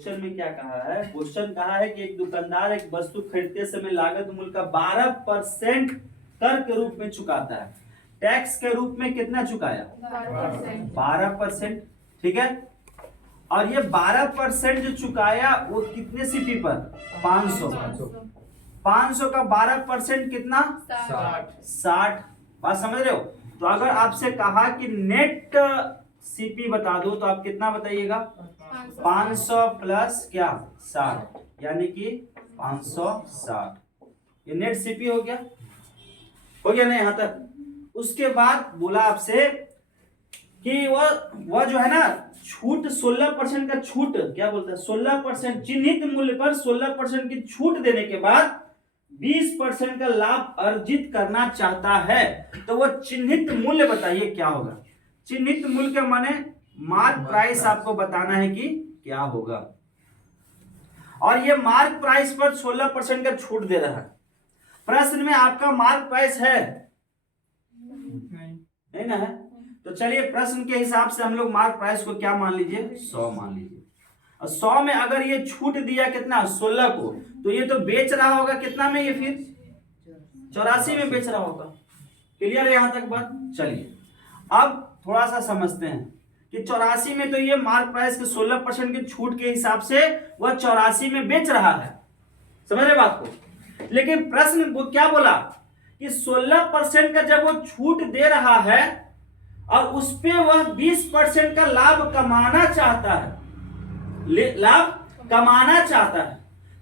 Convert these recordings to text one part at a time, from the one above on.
Question में क्या कहा है? क्वेश्चन कहा है कि एक दुकानदार एक वस्तु खरीदते समय लागत मूल्य का 12% कर के रूप में चुकाता है। टैक्स के रूप में कितना चुकाया? 12%। ठीक है, और ये 12% जो चुकाया वो कितने सीपी पर? 500। 500 का 12% कितना? 60। बात समझ रहे हो? तो अगर आपसे कहा कि नेट सीपी बता दो तो आप कितना बताइएगा? 500 प्लस क्या? 60, यानी कि 560। ये नेट सीपी हो गया ना यहां तक। उसके बाद बोला आपसे कि वह जो है ना छूट 16% का छूट, क्या बोलता है? 16% चिन्हित मूल्य पर 16% की छूट देने के बाद 20% का लाभ अर्जित करना चाहता है। तो वो चिन्हित मूल्य बताइए क्या होगा? चिन्हित मूल्य का माने मार्क प्राइस आपको बताना है कि क्या होगा। और ये मार्क प्राइस पर 16% का छूट दे रहा है। प्रश्न में आपका मार्क प्राइस है नहीं ना? है तो चलिए प्रश्न के हिसाब से हम लोग मार्क प्राइस को क्या मान लीजिए? 100 मान लीजिए। और 100 में अगर ये छूट दिया कितना? 16 को, तो ये तो बेच रहा होगा कितना में? ये फिर 84 में बेच रहा होगा। क्लियर है यहां तक बात? चलिए अब थोड़ा सा समझते हैं कि 84 में तो ये मार्क प्राइस के 16% की छूट के हिसाब से वह 84 में बेच रहा है। समझ रहे बात को? लेकिन प्रश्न वो क्या बोला कि 16% का जब वो छूट दे रहा है और उस पे वह 20% का लाभ कमाना चाहता है, लाभ कमाना चाहता है।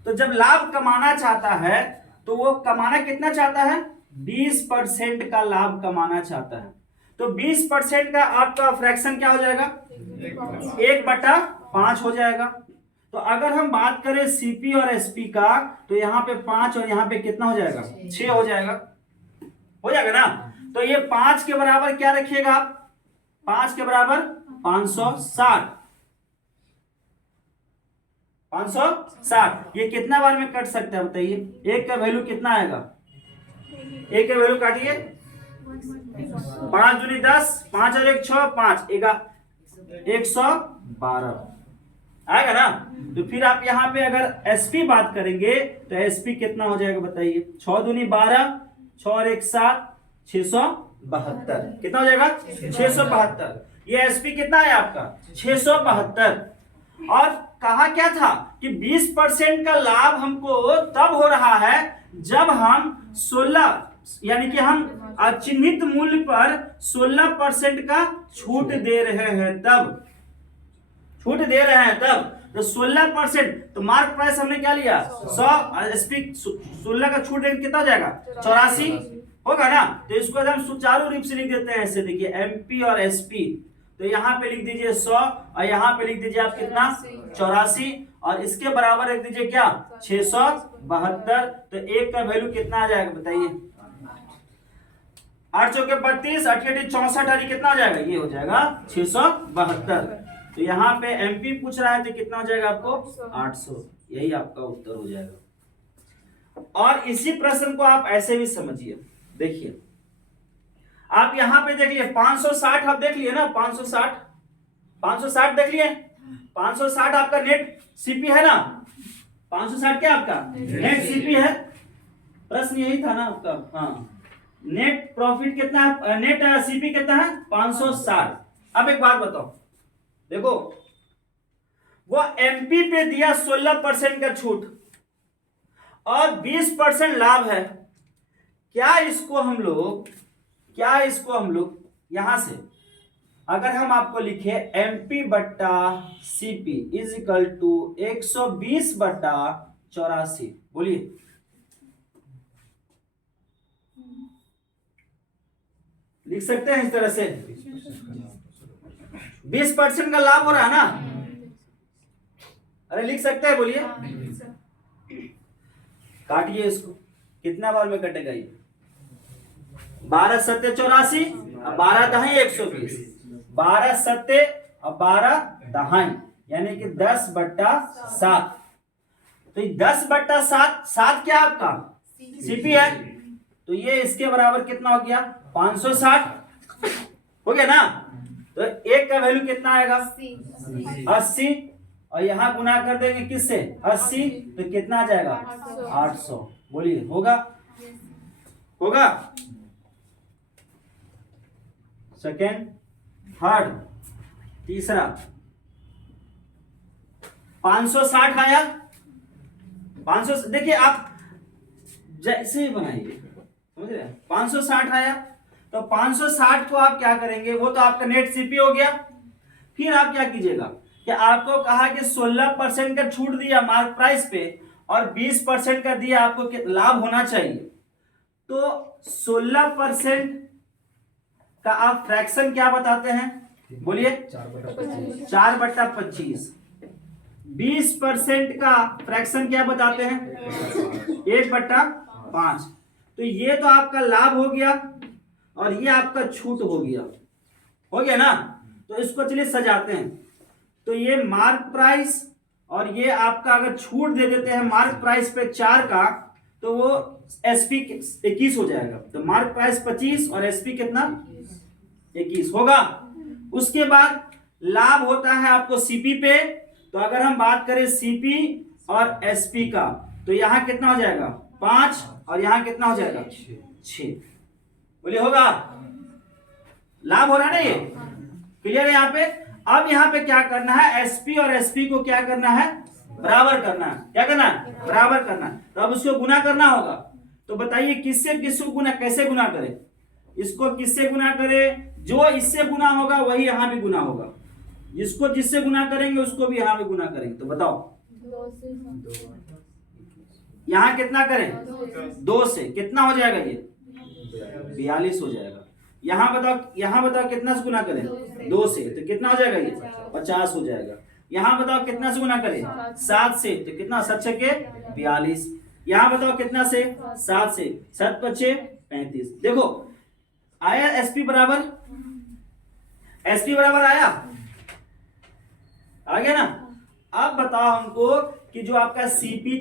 तो जब लाभ कमाना चाहता है तो वो कमाना कितना चाहता है? 20% का लाभ कमाना चाहता है। तो 20% का आपका फ्रैक्शन क्या हो जाएगा? 1/5 हो जाएगा। तो अगर हम बात करें सीपी और एसपी का, तो यहाँ पे 5 और यहाँ पे कितना हो जाएगा? 6 हो जाएगा। हो जाएगा ना? तो ये 5 के बराबर क्या रखिएगा आप? 5 के बराबर 560। 560 ये कितना बार में कट सकता है बताइए? 1 का वैल्यू कितना आएगा? 1 का वैल्यू काटिए। 5 दूनी 10, 5 और 1 6, 5 112 आएगा ना? तो फिर आप यहाँ पे अगर एसपी बात करेंगे तो एसपी कितना हो जाएगा बताइए? 6 दूनी 12, 6 और 1 7, 672। कितना हो जाएगा? 672। ये एसपी कितना है आपका? 672। और कहा क्या था कि 20% का लाभ हमको तब हो रहा है जब हम 16 यानी कि हम चिन्हित मूल्य पर 16% का छूट दे रहे हैं, तब छूट दे रहे हैं तब। तो 16%, तो मार्क प्राइस हमने क्या लिया? 100। एसपी 16 का छूट कितना हो जाएगा? 84 होगा ना? तो इसको हम सुचारू रूप से लिख देते हैं ऐसे। देखिए एमपी और एसपी, तो यहाँ पे लिख दीजिए 100 और यहाँ पे लिख दीजिए आप कितना? 84। और इसके बराबर रख दीजिए क्या? 672। तो 1 का वैल्यू कितना आ जाएगा बताइए? 8 चौके 32, 8 64, और कितना हो जाएगा? ये हो जाएगा 672। तो यहाँ पे एमपी पूछ रहा है तो कितना हो जाएगा आपको? 800। यही आपका उत्तर हो जाएगा। और इसी प्रश्न को आप ऐसे भी समझिए। देखिए आप यहाँ पे देख लिए 560, आप देख लिए ना? 560 देख लिए। 560 आपका नेट सीपी है ना? 560 क्या आपका नेट सीपी है? प्रश्न यही था ना आपका? हाँ, नेट प्रॉफिट कितना है? नेट सीपी कितना है? 560। अब एक बात बताओ, देखो वो एमपी पे दिया 16% का छूट और 20% लाभ है। क्या इसको हम लोग यहां से अगर हम आपको लिखे एमपी बट्टा सीपी इज इक्वल टू 120/84, बोलिए लिख सकते हैं इस तरह से? 20% का लाभ हो रहा है ना? अरे लिख सकते हैं, बोलिए। काटिए इसको, कितना बार में कटेगा ये? 12 सत्ते 84 और 12 दहाई 120। 12 सत्ते और 12 दहाई यानी कि 10/7। तो 10/7 क्या आपका सीपी है? तो ये इसके बराबर कितना हो गया? 560 हो गया ना? तो 1 का वैल्यू कितना आएगा? 80। और यहाँ गुना कर देंगे किससे 80, तो कितना आ जाएगा 800। बोलिए होगा, होगा। सेकेंड, थर्ड, तीसरा 560 आया। 500 देखिए आप जैसे ही बनाइए, समझ रहे हैं, 560 आया तो 560 को आप क्या करेंगे, वो तो आपका नेट सीपी हो गया। फिर आप क्या कीजिएगा कि आपको कहा कि 16% का छूट दिया मार्क प्राइस पे और 20% का दिया आपको लाभ होना चाहिए। तो 16% का आप फ्रैक्शन क्या बताते हैं, बोलिए 4/25। 20% का फ्रैक्शन क्या बताते हैं 1/5। तो ये तो आपका लाभ हो गया और ये आपका छूट हो गया ना। तो इसको चलिए सजाते हैं। तो ये मार्क प्राइस और ये आपका अगर छूट दे देते हैं मार्क प्राइस पे 4 का, तो वो एसपी 21 हो जाएगा। तो मार्क प्राइस 25 और एसपी कितना 21 होगा। उसके बाद लाभ होता है आपको सीपी पे। तो अगर हम बात करें सीपी और एसपी का, तो यहां कितना हो जाएगा 5 और यहां कितना हो जाएगा 6। बोलिए होगा, लाभ हो रहा है ना, ये क्लियर है यहाँ पे। अब यहाँ पे क्या करना है, एसपी और एसपी को क्या करना है, बराबर करना है। क्या करना है, बराबर करना है। तो अब उसको गुना करना होगा। तो बताइए किससे किसको गुना, कैसे गुना करें, इसको किससे गुना करें, जो इससे गुना होगा वही यहाँ भी गुना होगा, जिसको जिससे गुना करेंगे उसको भी यहाँ भी गुना करेंगे। तो बताओ यहाँ कितना करें 2 से, कितना हो जाएगा ये 42 हो जाएगा। यहाँ बताओ कितना से गुना करें 2 से, तो कितना हो जाएगा ये 50 हो जाएगा। यहाँ बताओ कितना से गुना करें 7 से, तो कितना 7 छके 42। यहाँ बताओ कितना से 7 से, 7 पचे 35। देखो आया एसपी बराबर आया, आ गया ना। अब बताओ हमको कि जो आपका सीपी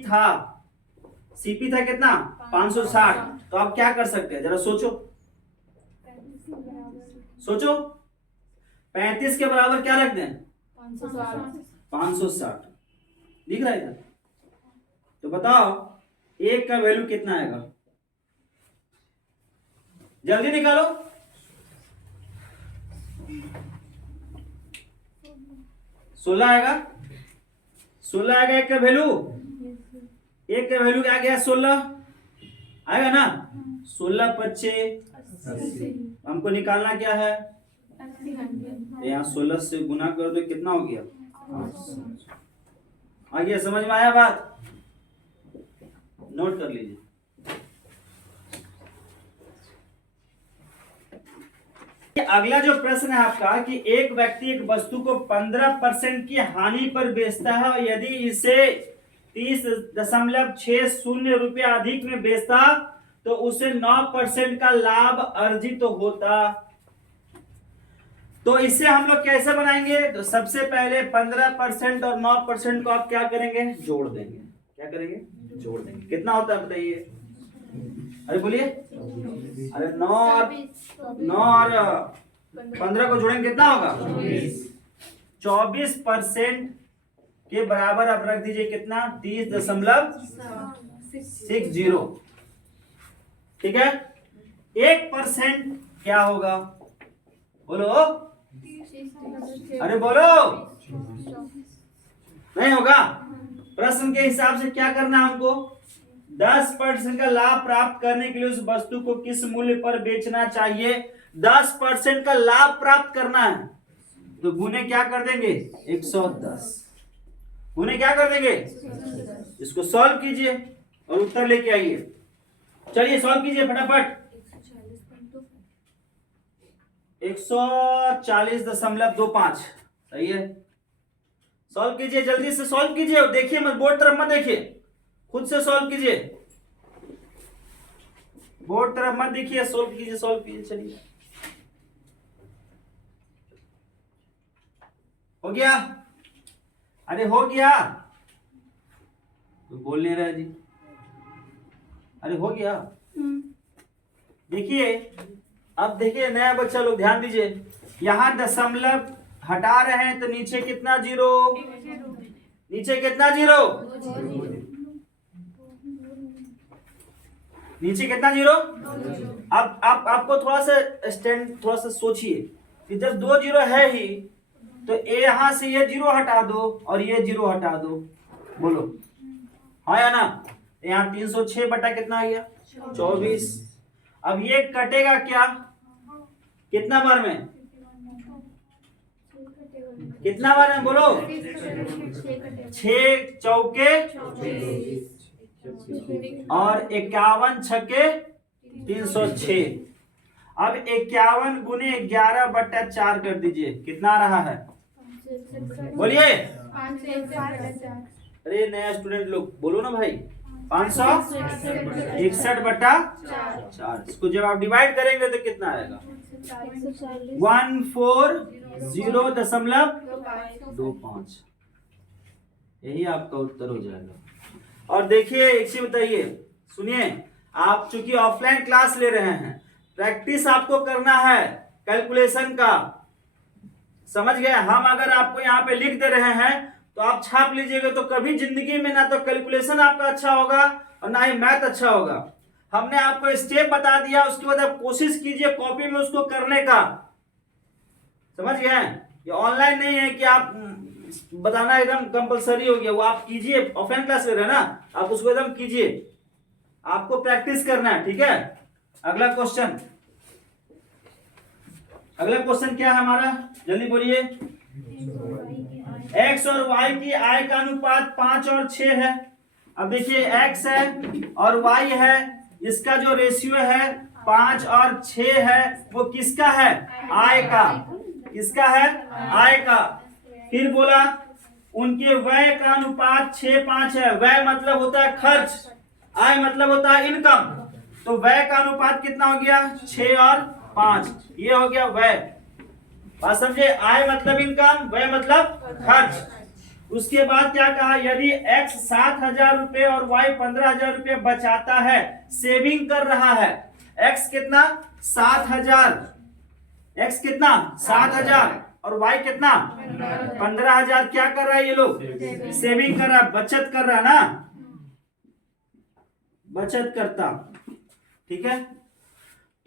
था कितना 560। तो आप क्या कर सकते हैं, जरा सोचो 35 के बराबर क्या रख दें 560 दिख रहा है इधर। तो बताओ एक का वैल्यू कितना आएगा, जल्दी निकालो। 16 आएगा, 16 आएगा एक का वैल्यू, एक का वैल्यू क्या गया 16 आएगा ना। 16 पच्चे 80। हमको निकालना क्या है, यहाँ 16 से गुना कर दो, कितना हो गया 800। आ गया, समझ में आया बात, नोट कर लीजिए। अगला जो प्रश्न है आपका कि एक व्यक्ति एक वस्तु को 15% की हानि पर बेचता है और यदि इसे 30.60 रुपया अधिक में बेचता तो उसे 9% का लाभ अर्जित होता। तो इसे हम लोग कैसे बनाएंगे, तो सबसे पहले 15% और 9% को आप क्या करेंगे, जोड़ देंगे। क्या करेंगे, जोड़ देंगे। कितना होता है बताइए, अरे बोलिए, अरे 9 और 15 को जोड़ेंगे कितना होगा 24% के बराबर आप रख दीजिए कितना 30.60। ठीक है। 1% क्या होगा, बोलो, अरे बोलो, नहीं होगा। प्रश्न के हिसाब से क्या करना है हमको, 10% का लाभ प्राप्त करने के लिए उस वस्तु को किस मूल्य पर बेचना चाहिए। 10% का लाभ प्राप्त करना है तो गुने क्या कर देंगे 110, गुने क्या कर देंगे, इसको सॉल्व कीजिए और उत्तर लेके आइए। चलिए सॉल्व कीजिए फटाफट। 140.25 सही है। सॉल्व कीजिए, जल्दी से सॉल्व कीजिए, देखिए मत, बोर्ड तरफ मत देखिए, खुद से सॉल्व कीजिए, बोर्ड तरफ मत देखिए, सॉल्व कीजिए। चलिए हो गया, अरे हो गया, तो बोल नहीं रहा जी, अरे हो गया। देखिए अब देखिए नया बच्चा लोग ध्यान दीजिए, यहां दशमलव हटा रहे हैं तो नीचे कितना जीरो, नीचे कितना जीरो, नीचे कितना जीरो। अब आपको थोड़ा सा सोचिए कि जब 2 जीरो है ही तो यहां से ये जीरो हटा दो और ये जीरो हटा दो, बोलो हाँ या ना। यहाँ 306 बटा कितना आ गया 24। अब ये कटेगा क्या, कितना बार में, कितना बार में बोलो, 6 चौके और 51 छक्के 306। अब 51 गुने 11 बटा 4 कर दीजिए, कितना आ रहा है बोलिए। अरे नया स्टूडेंट लोग बोलो ना भाई, 561 बटा 4। इसको जब आप डिवाइड करेंगे तो कितना आएगा 140.25। यही आपका उत्तर हो जाएगा। और देखिए एक चीज बताइए, सुनिए, आप चूंकि ऑफलाइन क्लास ले रहे हैं, प्रैक्टिस आपको करना है कैलकुलेशन का, समझ गए। हम अगर आपको यहाँ पे लिख दे रहे हैं तो आप छाप लीजिएगा, तो कभी जिंदगी में ना तो कैलकुलेशन आपका अच्छा होगा और ना ही मैथ अच्छा होगा। हमने आपको स्टेप बता दिया, उसके बाद आप कोशिश कीजिए कॉपी में उसको करने का, समझ गए। ये ऑनलाइन नहीं है कि आप बताना एकदम कंपलसरी हो गया, वो आप कीजिए, ऑफलाइन क्लास ले रहे हैं ना, आप उसको एकदम कीजिए, आपको प्रैक्टिस करना है, ठीक है। अगला क्वेश्चन, अगला क्वेश्चन क्या है हमारा, जल्दी बोलिए। x और y की आय का अनुपात 5 और 6 है। अब देखिए x है और y है, इसका जो रेशियो है 5 और 6 है, वो किसका है, आय का, किसका है, आय का। फिर बोला उनके व्यय का अनुपात 6:5 है। व्यय मतलब होता है खर्च, आय मतलब होता है इनकम, तो व्यय का अनुपात कितना हो गया 6 और 5, ये हो गया व्यय। बात समझे, आय मतलब इनकम, व्यय मतलब खर्च। उसके बाद क्या कहा, यदि x 7,000 रुपए और y 15,000 रुपए बचाता है, सेविंग कर रहा है, x कितना 7,000, x कितना 7,000 और y कितना 15,000, क्या कर रहा है ये लोग, सेविंग कर रहा है, बचत कर रहा है ना, बचत करता, ठीक है।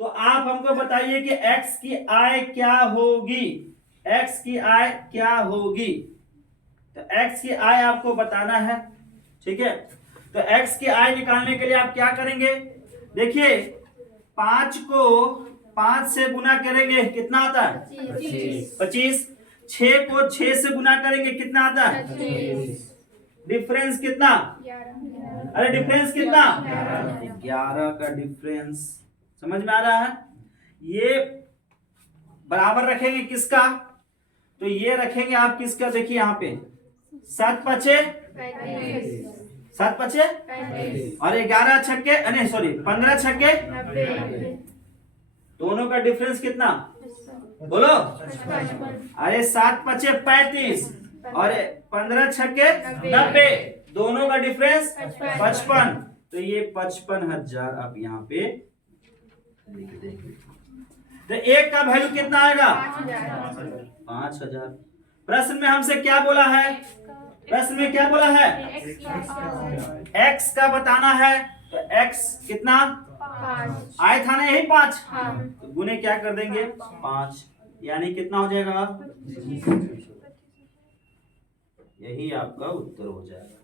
तो आप हमको बताइए कि x की आय क्या होगी, x की आय क्या होगी, तो x की आय आपको बताना है, ठीक है। तो x की आय निकालने के लिए आप क्या करेंगे, देखिए 5 को 5 से गुना करेंगे, कितना आता है 25। 6 को 6 से गुना करेंगे, कितना आता है, डिफरेंस कितना, अरे डिफरेंस कितना 11 का डिफरेंस, समझ में आ रहा है। ये बराबर रखेंगे किसका, तो ये रखेंगे आप किसका, देखिए यहाँ पे 7 पचे 7 पचे और 11 छक्के, नहीं सॉरी 15 छक्के, दोनों का डिफरेंस कितना बोलो, अरे 7 पचे 35 और 15 छक्के 90, दोनों का डिफरेंस 55, तो ये 55,000 आप यहाँ पे लिख देंगे। तो एक का वैल्यू कितना आएगा 5,000। प्रश्न में हमसे क्या बोला है, प्रश्न में क्या बोला है, x का बताना है, तो x कितना आय था ना यही 5, तो गुने क्या कर देंगे 5, यानी कितना हो जाएगा, यही आपका उत्तर हो जाएगा।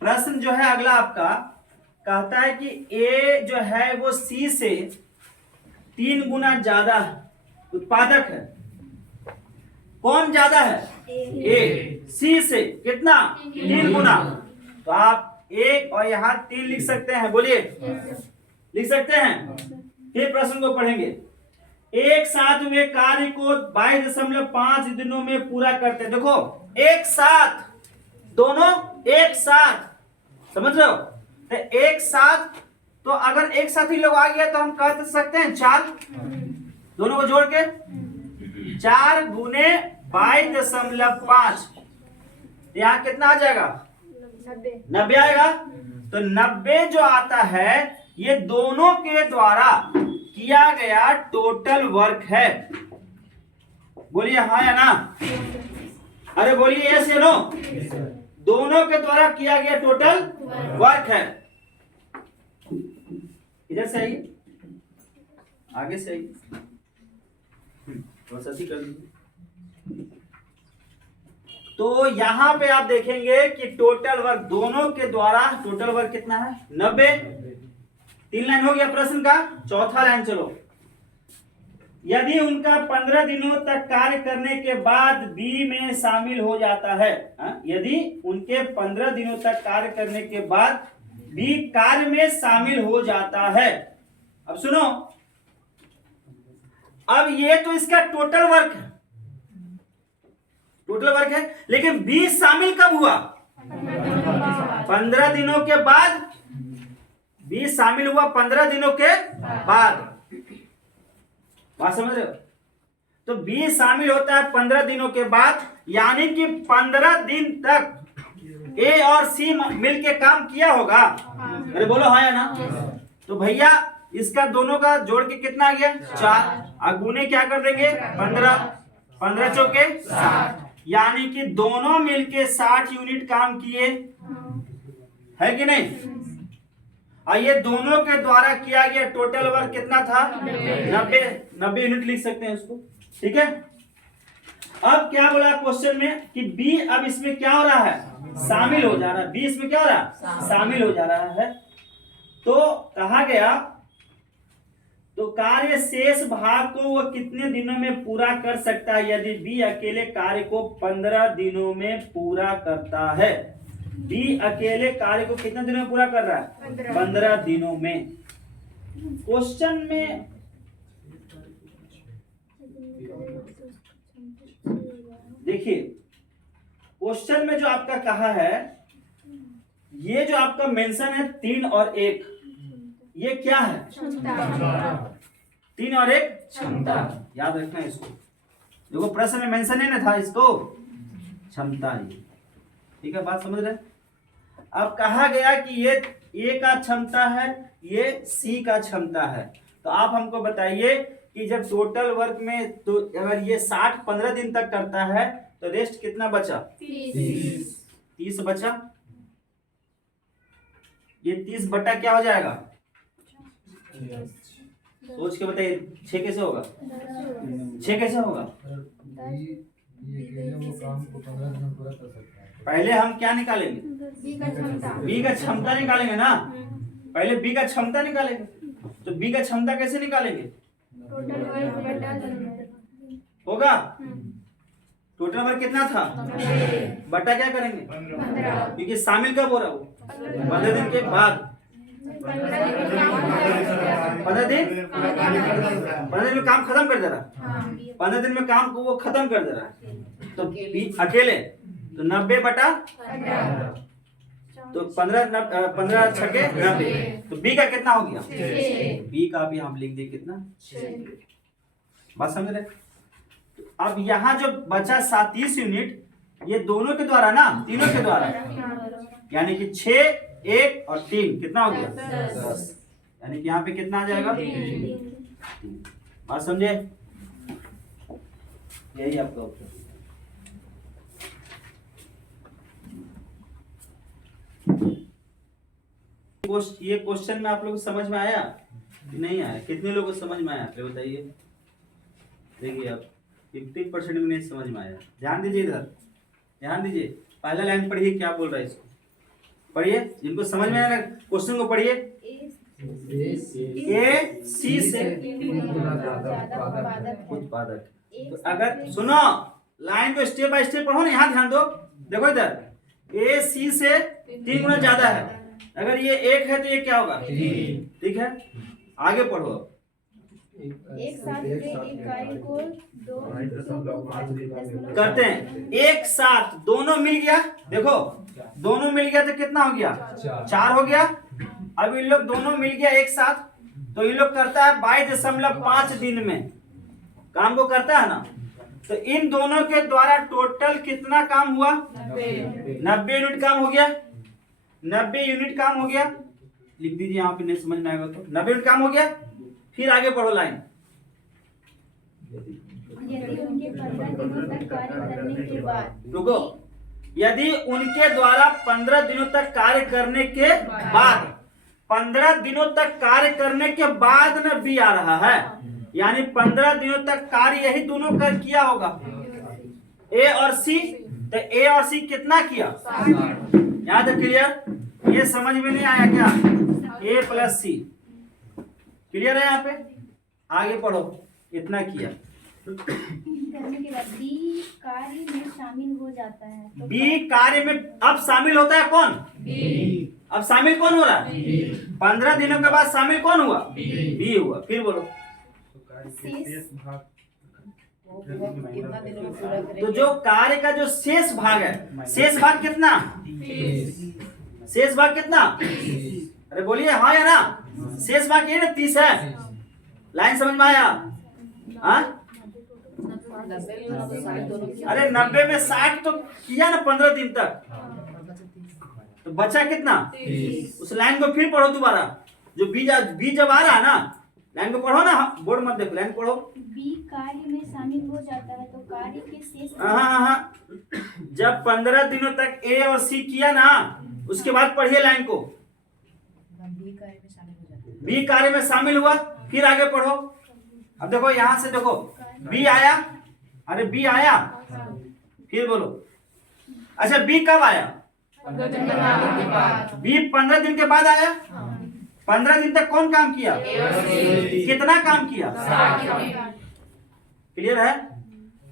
प्रश्न जो है अगला आपका कहता है कि A जो है वो C से 3 गुना ज्यादा उत्पादक है। कौन ज्यादा है, A। C से कितना 3 गुना, तो आप 1 और यहाँ 3 लिख सकते हैं, बोलिए लिख सकते हैं। फिर प्रश्न को पढ़ेंगे, एक साथ वे कार्य को 22.5 दिनों में पूरा करते हैं। देखो एक साथ, दोनों एक साथ, समझ रहे हो, तो एक साथ, तो अगर एक साथ ही लोग आ गया तो हम कह सकते हैं 4, दोनों को जोड़ के 4 गुने 22.5, यहाँ कितना आ जाएगा 90 आएगा। तो 90 जो आता है ये दोनों के द्वारा किया गया टोटल वर्क है, बोलिए हाँ या ना, अरे बोलिए यस या नो। दोनों के द्वारा किया गया टोटल वर्क है। इधर से आइए, आगे से आइए, थोड़ा सा कर दीजिए। तो यहाँ पे आप देखेंगे कि टोटल वर्क दोनों के द्वारा टोटल वर्क कितना है 90। 3 लाइन हो गया प्रश्न का। चौथा लाइन चलो, यदि उनका 15 दिनों तक कार्य करने के बाद बी में शामिल हो जाता है, यदि उनके 15 दिनों तक कार्य करने के बाद बी कार्य में शामिल हो जाता है। अब सुनो, अब ये तो इसका टोटल वर्क है, टोटल वर्क है, लेकिन बी शामिल कब हुआ 15 दिनों के बाद। बी शामिल हुआ 15 दिनों के बाद, बात समझ रहे हो? तो बी शामिल होता है 15 दिनों के बाद, यानी कि 15 दिन तक ए और सी मिलके काम किया होगा। अरे बोलो हाँ या ना। तो भैया इसका दोनों का जोड़ के कितना आ गया 4, अगुने क्या कर देंगे 15, 15 चौके 60, यानी कि दोनों मिलके 60 यूनिट काम किए, है कि नहीं। और ये दोनों के द्वारा किया गया टोटल वर्क कितना था 90 यूनिट लिख सकते हैं इसको, ठीक है। अब क्या बोला क्वेश्चन में कि बी अब इसमें क्या हो रहा है शामिल हो जा रहा है। बी इसमें क्या हो रहा है शामिल हो जा रहा है। तो कहा गया तो कार्य शेष भाग को वह कितने दिनों में पूरा कर सकता है यदि बी अकेले कार्य को 15 दिनों में पूरा करता है। बी अकेले कार्य को कितने दिनों में पूरा कर रहा है 15 दिनों में। क्वेश्चन में देखिए, क्वेश्चन में जो आपका कहा है, ये जो आपका मेंशन है 3 और 1, ये क्या है 3 और 1 क्षमता। याद रखना इसको, देखो प्रश्न में मेंशन है ना था इसको क्षमता, ठीक है, बात समझ रहे। अब कहा गया कि ये ए का क्षमता है, ये सी का क्षमता है। तो आप हमको बताइए कि जब टोटल वर्क में तो अगर ये 60 15 दिन तक करता है तो रेस्ट कितना बचा 30 बचा। ये 30 बटा क्या हो जाएगा, सोच के बताइए 6 कैसे होगा, 6 कैसे होगा। पहले हम क्या निकालेंगे बी का क्षमता निकालेंगे ना, पहले बी का क्षमता निकालेंगे। तो बी का क्षमता कैसे निकालेंगे, होगा टोटल वर्क कितना था बटा क्या करेंगे क्योंकि शामिल कब हो रहा वो 15 दिन के बाद। 15 दिन में काम खत्म कर दे रहा, 15 दिन में काम को वो खत्म कर दे रहा। तो बी अकेले तो 90 बटा तो 15 छके 90। तो बी का कितना हो गया, बी का भी हम लिख दे कितना 6। बात समझ रहे। अब यहाँ जो बचा 37 यूनिट, ये दोनों के द्वारा ना, तीनों के द्वारा, यानी कि 6 1 और 3 कितना हो गया 10, यानी कि यहाँ पे कितना आ जाएगा 3। बात समझे, यही आपका उत्तर। ये क्वेश्चन में आप लोग को समझ में आया कि नहीं आया, कितने लोगों को समझ में आया आप बताइए। देखिए आप 50% में नहीं समझ में आया, ध्यान दीजिए इधर, ध्यान दीजिए। पहला लाइन पढ़िए क्या बोल रहा है, इसको पढ़िए, जिनको समझ में आया क्वेश्चन को पढ़िए। ए सी से उत्पादक। तो अगर सुनो लाइन को स्टेप बाय स्टेप पढ़ो ना, यहाँ ध्यान दो, देखो इधर ए सी से 3 गुना ज्यादा है, अगर ये 1 है तो ये क्या होगा 3, ठीक है। आगे पढ़ो, एक साथ इकाई को 2 करते हैं एक साथ, दोनों मिल गया, देखो दोनों मिल गया तो कितना हो गया 4 हो गया। अब इन लोग दोनों मिल गया एक साथ, तो इन लोग करता है 22.5 दिन में काम को करता है ना। तो इन दोनों के द्वारा टोटल कितना काम हुआ 90 यूनिट काम हो गया, 90 यूनिट काम हो गया। लिख दीजिए यहाँ पे, नहीं समझ में आएगा तो 90 यूनिट काम हो गया। फिर आगे पढ़ो लाइन, यदि उनके दिनों तक कार्य करने के बाद रुको, यदि उनके द्वारा 15 दिनों तक कार्य करने के बाद, 15 दिनों तक कार्य करने के बाद न बी आ रहा है, यानी 15 दिनों तक कार्य यही दोनों कर किया होगा, ए और सी। तो ए और सी कितना किया, याद है? क्लियर? ये समझ में नहीं आया क्या? ए प्लस सी, क्लियर है? यहाँ पे आगे पढ़ो, इतना किया। करने के बाद बी कार्य में शामिल हो जाता है तो बी कार्य में अब शामिल होता है कौन? अब शामिल कौन हो रहा है? 15 दिनों के बाद शामिल कौन हुआ? बी हुआ। फिर बोलो, कितना दिनों में पूरा करेंगे? तो जो कार्य का जो शेष भाग है, शेष भाग कितना? शेष भाग कितना? अरे बोलिए हाँ या ना? शेष भाग ये ना 30 है। लाइन समझ में आया? हाँ? 90 में 60 दोनों किया। अरे 90 में 60 तो किया ना 15 दिन तक, तो बचा कितना? उस लाइन को फिर पढ़ो दोबारा, जो बी जब आ रहा है ना, लाइन को पढ़ो ना, बोर्ड मत देखो, लाइन पढ़ो। बी कार्य में शामिल हो जाता है तो कार्य के शेष हाँ, जब 15 दिनों तक ए और सी किया ना, उसके बाद पढ़िए लाइन को। बी कार्य में शामिल हो जाते हैं। बी कार्य में शामिल हुआ, फिर आगे पढ़ो। अब देखो यहां से देखो, बी आया, अरे बी आया, फिर बोलो। अच्छा बी कब आया? बी 15 दिन के बाद आया। 15 दिन तक कौन काम किया? कितना काम किया? क्लियर है?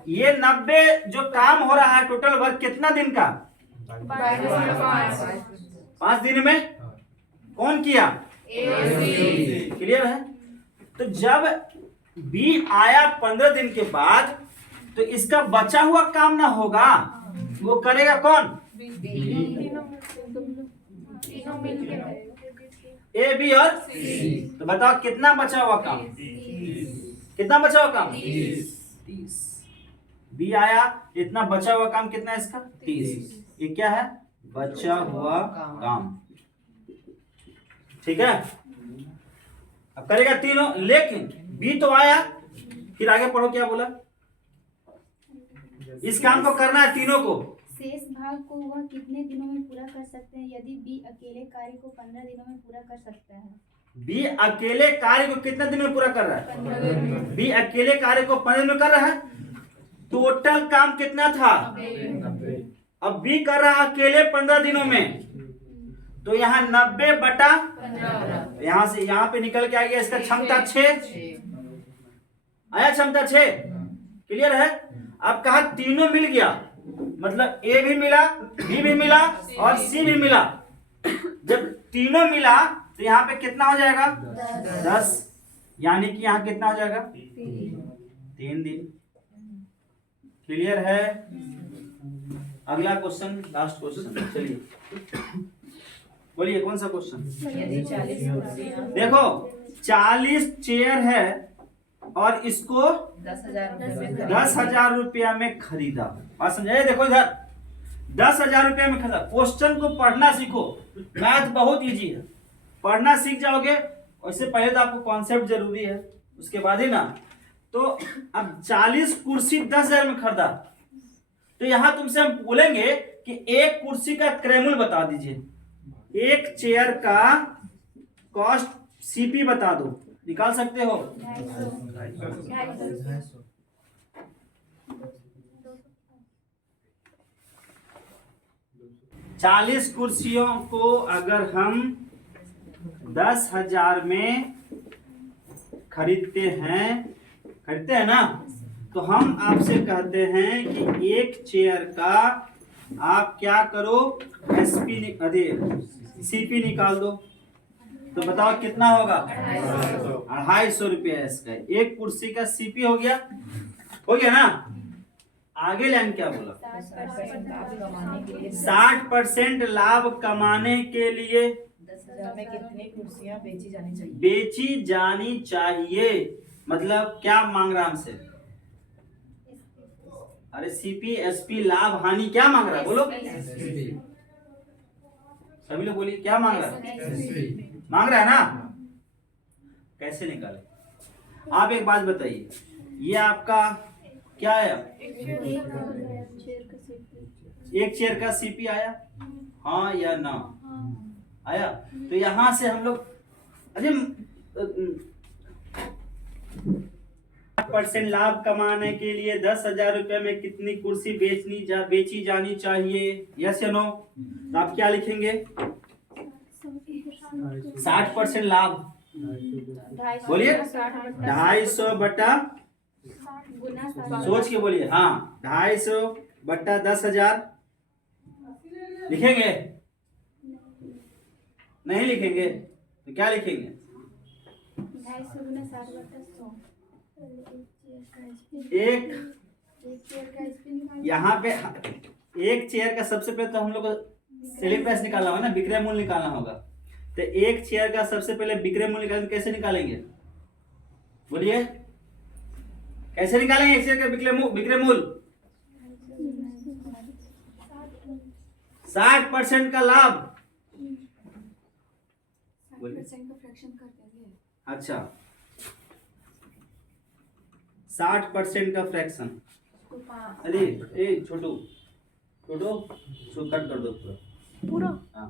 ये 90 जो काम हो रहा है टोटल वर्क कितना दिन का? 5 दिन में कौन किया? क्लियर है? तो जब बी आया 15 दिन के बाद, तो इसका बचा हुआ काम ना होगा, वो करेगा कौन? ए बी और सी। तो बताओ कितना बचा हुआ काम? कितना बचा हुआ काम? 30। बी आया, इतना बचा हुआ काम कितना है इसका? 30। ये क्या है? बचा हुआ काम। ठीक है? अब करेगा तीनों, लेकिन बी तो आया, फिर आगे पढ़ो क्या बोला? इस काम को करना है तीनों को। शेष भाग को वह कितने दिनों में पूरा कर सकते हैं यदि बी अकेले कार्य को 15 दिनों में पूरा कर सकता है? बी अकेले कार्य को कितने दिन में पूरा कर रहा है? बी अकेले कार्य को 15 दिन में कर रहा है। टोटल काम कितना था? अब बी कर रहा है अकेले 15 दिनों में, तो यहाँ 90 बटा, यहाँ से यहाँ पे निकल के आ गया इसका क्षमता 6 आया, क्षमता 6। क्लियर है? अब कहा तीनों मिल गया, मतलब ए भी मिला, बी भी मिला और सी भी मिला। जब तीनों मिला तो यहाँ पे कितना हो जाएगा? 10। यानी कि यहाँ कितना हो जाएगा? 3 दिन। क्लियर है? अगला क्वेश्चन, लास्ट क्वेश्चन, चलिए बोलिए कौन सा क्वेश्चन? यदि 40 कुर्सियां, देखो 40 चेयर है और इसको 10,000 रुपया में खरीदा। बात समझाइए? देखो इधर 10,000 रुपया में खरीदा। क्वेश्चन को पढ़ना सीखो, मैथ बहुत इजी है, पढ़ना सीख जाओगे। उससे पहले तो आपको कॉन्सेप्ट जरूरी है, उसके बाद ही ना। तो अब 40 कुर्सी 10,000 में खरीदा, तो यहां तुमसे हम बोलेंगे कि एक कुर्सी का क्रयमूल्य बता दीजिए, एक चेयर का कॉस्ट सीपी बता दो। निकाल सकते हो? 40 कुर्सियों को अगर हम 10,000 में खरीदते हैं ना, तो हम आपसे कहते हैं कि एक चेयर का आप क्या करो, सीपी निकाल दो। तो बताओ कितना होगा? 250 रुपया इसका। एक कुर्सी का सीपी हो गया ना। आगे लाइन क्या बोला? 60% लाभ कमाने के लिए 10,000 में कितनी कुर्सियां बेची जानी चाहिए। मतलब क्या मांग रहा हमसे? अरे सीपी एसपी लाभ हानि क्या मांग रहा है? बोलो सभी लोग बोलिए, क्या मांग रहा है? मांग रहा है ना? कैसे निकाले? आप एक बात बताइए, ये आपका क्या आया? एक एक चेयर का सीपी आया, हाँ या ना? आया। तो यहां से हम लोग अरे 8% लाभ कमाने के लिए 10,000 रुपए में कितनी कुर्सी बेची जानी चाहिए? यस या नो? तो आप क्या लिखेंगे? 60% लाभ, बोलिए 250 बटा, सोच के बोलिए, हाँ 250 बटा 10,000 लिखेंगे? नहीं लिखेंगे तो क्या लिखेंगे? 250 गुना 60 बटा 100। एक चेयर का स्पिन यहाँ पे एक चेयर का सबसे पहले तो हम लोग को सेलिंग प्राइस निकालना होगा ना, विक्रय मूल्य निकालना होगा। तो एक चेयर का सबसे पहले विक्रय मूल्य निकालेंगे, कैसे निकालेंगे? बोलिए कैसे निकालेंगे एक चेयर का विक्रय मूल्य? 60% का लाभ। 60% का फ्रैक्शन कर देंगे। अच्छा 60% का फ्रैक्शन। अरे ए छोटू छोटू कट कर दो पूरा। पूरा हाँ